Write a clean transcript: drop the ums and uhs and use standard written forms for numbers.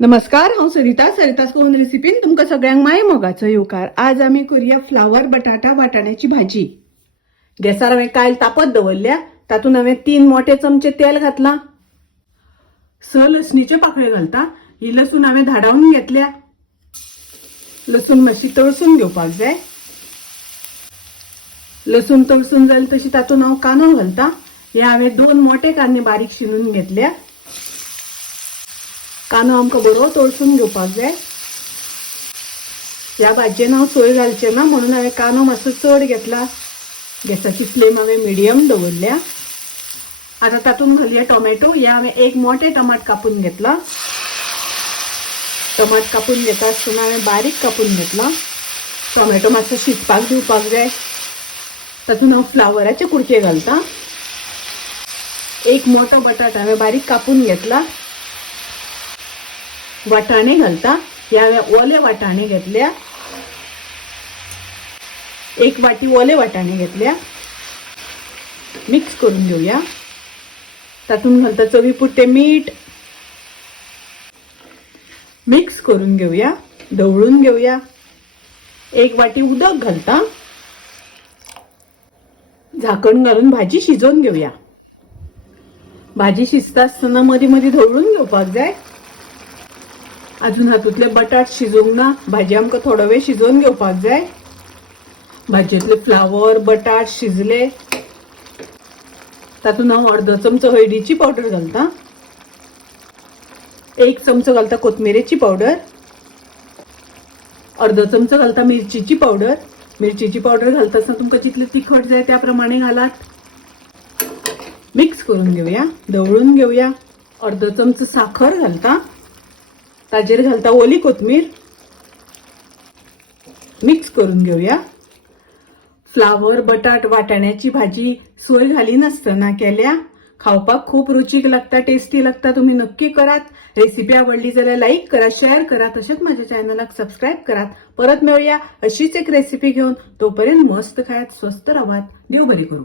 नमस्कार, हांव सरितास कोन रेसिपीन तुमकां सगळ्यांक माय मोगाचो येवकार। आज आमी करूया फ्लावर बटाटा वाटाण्याची भाजी। गॅसार हांवें कायल तापत दवरल्या, तातूंत हांवें 3 मोठे चमचे तेल घातला। 6 लसणीचे पाकळे घालता। ही लसूण हांवें धाडावून घेतल्या। लसूण मातशी तळसून घेवपाक जाय। लसूण तळसून जाली तशी तातूंत हांव कांदो घालता। हे हांवें 2 मोठे कांदे बारीक शिनून घेतल्या। कांदो आमकां बरो तळसून घेवपाक जाय। ह्या भाजयेन हांव सोय घालचे ना म्हणून हांवें कांदो मातसो चड घेतला। गॅसाची फ्लेम हांवें मिडियम दवरल्या। आता तातूंत घालुया टोमॅटो। हे हांवें 1 मोठे टमाट कापून घेतला। टमाट कापून घेता आसतना हांवें बारीक कापून घेतला। टोमॅटो मातसो शिजपाक दिवपाक जाय। तातूंत हांव फ्लावराचे कुडके घालता। 1 मोठो बटाट हांवें बारीक कापून घेतला। वाटाणे घालता। हे हांवें ओले वाटाणे घेतल्या। 1 वाटी ओले वाटाणे घेतल्या। मिक्स करून घेऊया। तातूंत घालता चवी पुरते मीठ। मिक्स करून घेऊया, ढवळून घेऊया। 1 वाटी उदक घालता। झाकण घालून भाजी शिजवून घेऊया। भाजी शिजता आसतना मदी मदी ढवळून घेवपाक जाय। अजून हातूंतले बटाट शिजूंक ना। भाजी आमकां थोडो वेळ शिजोवन घेवपाक जाय। भाजयेंतले फ्लावर बटाट शिजले। तातूंत हांव अर्दो चमचो हळदीची पावडर घालता। 1 चमचो घालता कोथमिरेची पावडर। अर्दो चमचो घालता मिरचीची पावडर। मिरचीची पावडर घालता आसतना तुमकां जितले तिखट जाय त्या प्रमाणे घालात। मिक्स करून घेऊया, ढवळून घेऊया। अर्दो चमचो साखर घालता। ताजेर घालता ओली कोथमीर। मिक्स करून घेऊया। फ्लावर बटाट वाटाण्याची भाजी सोय घालिनासतना केल्या। खावपाक खूप रुचीक लागता, टेस्टी लागता। तुम्ही नक्की करात। रेसिपी आवडली जाल्यार लाईक करा, शेअर करा। तशेंच माझ्या चॅनलाक सबस्क्राईब करात। परत मिळूया अशीच एक रेसिपी घेऊन। तोपर्यंत मस्त खायात, स्वस्त राहात। देव बरे करू।